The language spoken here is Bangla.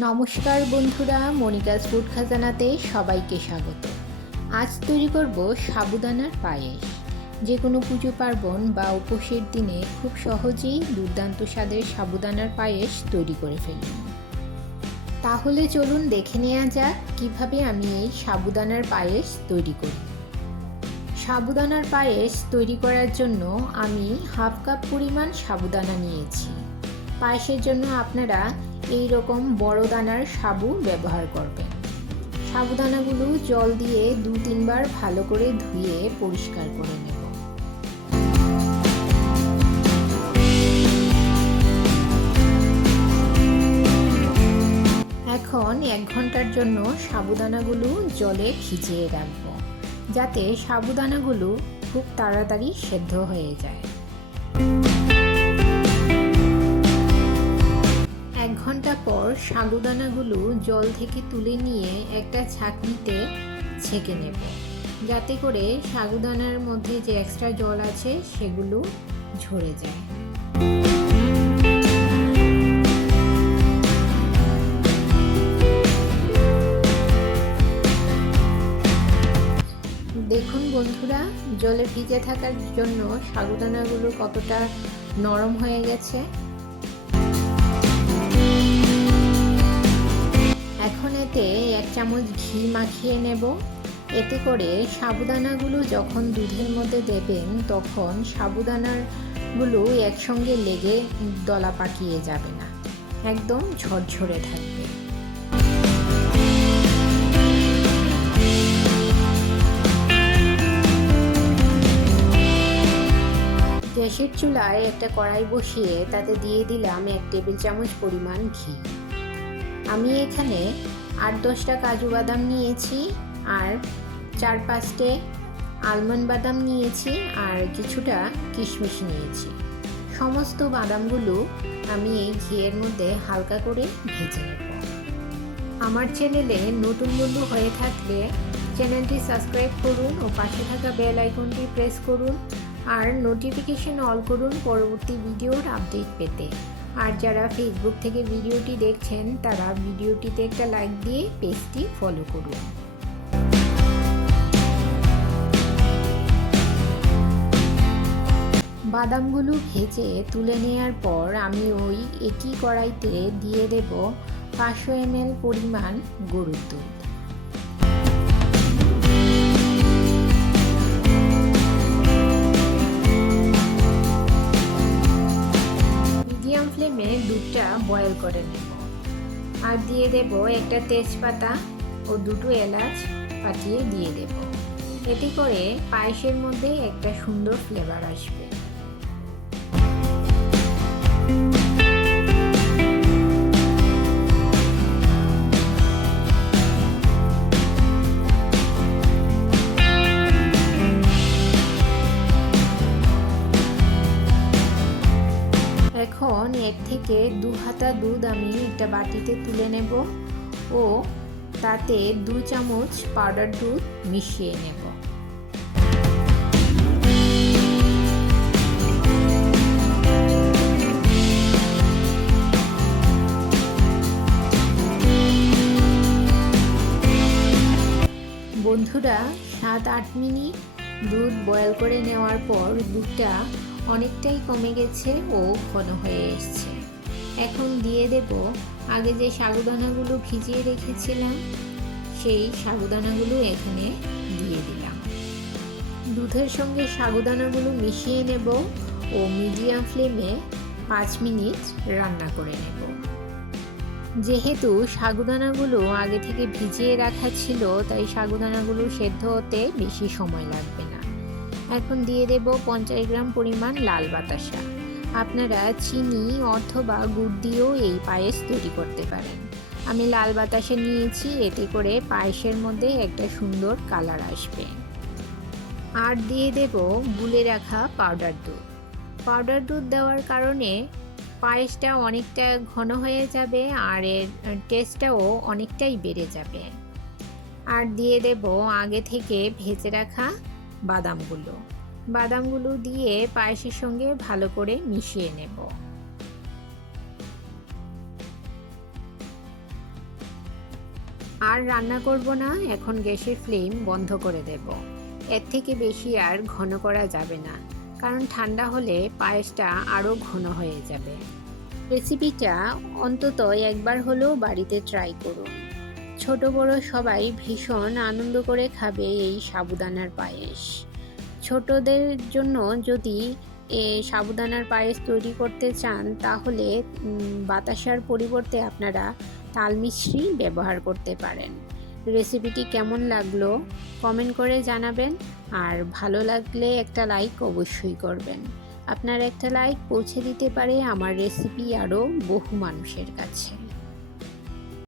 নমস্কার বন্ধুরা, মনিকাস ফুড খাজানাতে সবাইকে স্বাগত। আজ তৈরি করব সাবুদানার পায়েস। যে কোনো পুজো পার্বণ বা উপোসের দিনে খুব সহজেই দুর্দান্ত স্বাদের সাবুদানার পায়েস তৈরি করে ফেলুন। তাহলে চলুন দেখে নেওয়া যাক কিভাবে আমি এই সাবুদানার পায়েস তৈরি করি। সাবুদানার পায়েস তৈরি করার জন্য আমি হাফ কাপ পরিমাণ সাবুদানা নিয়েছি। পায়েসের জন্য আপনারা এই রকম বড় দানার সাবু ব্যবহার করবেন। সাবুদানাগুলো জল দিয়ে 2-3 বার ভালো করে ধুয়ে পরিষ্কার করে নেব। এখন 1 ঘন্টার জন্য সাবুদানাগুলো জলে ভিজিয়ে রাখবো, যাতে সাবুদানাগুলো খুব তাড়াতাড়ি সেদ্ধ হয়ে যায়। 1 ঘন্টা পর সাবুদানাগুলো জল থেকে তুলে নিয়ে একটা ছাঁকনিতে ছেঁকে নেব, যাতে করে সাবুদানার মধ্যে যে এক্সট্রা জল আছে সেগুলো ঝরে যায়। দেখুন বন্ধুরা, জলে ভিজে থাকার জন্য সাবুদানাগুলো কতটা নরম হয়ে গেছে। এখন এতে 1 চামচ ঘি মাখিয়ে নেব। এতে করে সাবুদানাগুলো যখন দুধের মধ্যে দেবেন তখন সাবুদানাগুলো একসঙ্গে লেগে দলা পাকিয়ে যাবে না, একদম ঝরঝরে থাকবে। গ্যাসের চুলায় একটা কড়াই বসিয়ে তাতে দিয়ে দিলাম 1 টেবিল চামচ পরিমাণ ঘি। আমি এখানে 8-10টা কাজু বাদাম নিয়েছি, আর 4-5টে আলমন্ড বাদাম নিয়েছি, আর কিছুটা কিশমিশ নিয়েছি। সমস্ত বাদামগুলো আমি এই ঘিয়ের মধ্যে হালকা করে ভেজে নেব। আমার চ্যানেলে নতুন বন্ধু হয়ে থাকলে চ্যানেলটি সাবস্ক্রাইব করুন ও পাশে থাকা বেল আইকনটি প্রেস করুন, আর নোটিফিকেশন অল করুন পরবর্তী ভিডিওর আপডেট পেতে। আর যারা ফেসবুক থেকে ভিডিওটি দেখছেন তারা ভিডিওটিতে একটা লাইক দিয়ে পেজটি ফলো করুন। বাদামগুলো ভেজে তুলে নেওয়ার পর আমি ওই একই কড়াইতে দিয়ে দেব 500 ml পরিমাণ গরুর দুধ। ফ্লেমে দুধটা বয়েল করে নেব, আর দিয়ে দেব একটা তেজপাতা ও 2টো এলাচ ফাটিয়ে দিয়ে দেব। এতে করে পায়েসের মধ্যে একটা সুন্দর ফ্লেভার আসবে। এখন 1 থেকে 2 হাতা দুধ আমি একটা বাটিতে তুলে নেব ও তাতে 2 চামচ পাউডার দুধ মিশিয়ে নেব। বন্ধুরা, 7-8 মিনিট দুধ বয়েল করে নেওয়ার পর দুধটা অনেকটাই কমে গেছে ও ঘন হয়ে এসছে। এখন দিয়ে দেব আগে যে সাবুদানাগুলো ভিজিয়ে রেখেছিলাম, সেই সাবুদানাগুলো এখানে দিয়ে দিলাম। দুধের সঙ্গে সাবুদানাগুলো মিশিয়ে নেব ও মিডিয়াম ফ্লেমে 5 মিনিট রান্না করে নেব। যেহেতু সাবুদানাগুলো আগে থেকে ভিজিয়ে রাখা ছিল, তাই সাবুদানাগুলো সেদ্ধ হতে বেশি সময় লাগবে না। এখন দিয়ে দেব 50 গ্রাম পরিমাণ লাল বাতাসা। আপনারা চিনি অথবা গুড় দিয়েও এই পায়েস তৈরি করতে পারেন। আমি লাল বাতাসা নিয়েছি, এতে করে পায়েসের মধ্যে একটা সুন্দর কালার আসবে। আর দিয়ে দেব গুলে রাখা পাউডার দুধ। পাউডার দুধ দেওয়ার কারণে পায়েসটা অনেকটা ঘন হয়ে যাবে আর এর টেস্টটাও অনেকটাই বেড়ে যাবে। আর দিয়ে দেব আগে থেকে ভেজে রাখা বাদামগুলো দিয়ে পায়েসের সঙ্গে ভালো করে মিশিয়ে নেব। আর রান্না করব না, এখন গ্যাসের ফ্লেম বন্ধ করে দেব। এর থেকে বেশি আর ঘন করা যাবে না, কারণ ঠান্ডা হলে পায়েসটা আরও ঘন হয়ে যাবে। রেসিপিটা অন্তত একবার হলেও বাড়িতে ট্রাই করুন। ছোট বড় সবাই ভীষণ আনন্দ করে খাবে এই সাবুদানার পায়েস। ছোটদের জন্য যদি সাবুদানার পায়েস তৈরি করতে চান, তাহলে বাতাসার পরিবর্তে আপনারা তালমিছরি ব্যবহার করতে পারেন। রেসিপিটি কেমন লাগলো কমেন্ট করে জানাবেন, আর ভালো লাগলে একটা লাইক অবশ্যই করবেন। আপনার একটা লাইক পৌঁছে দিতে পারে আমার রেসিপি আরও বহু মানুষের কাছে।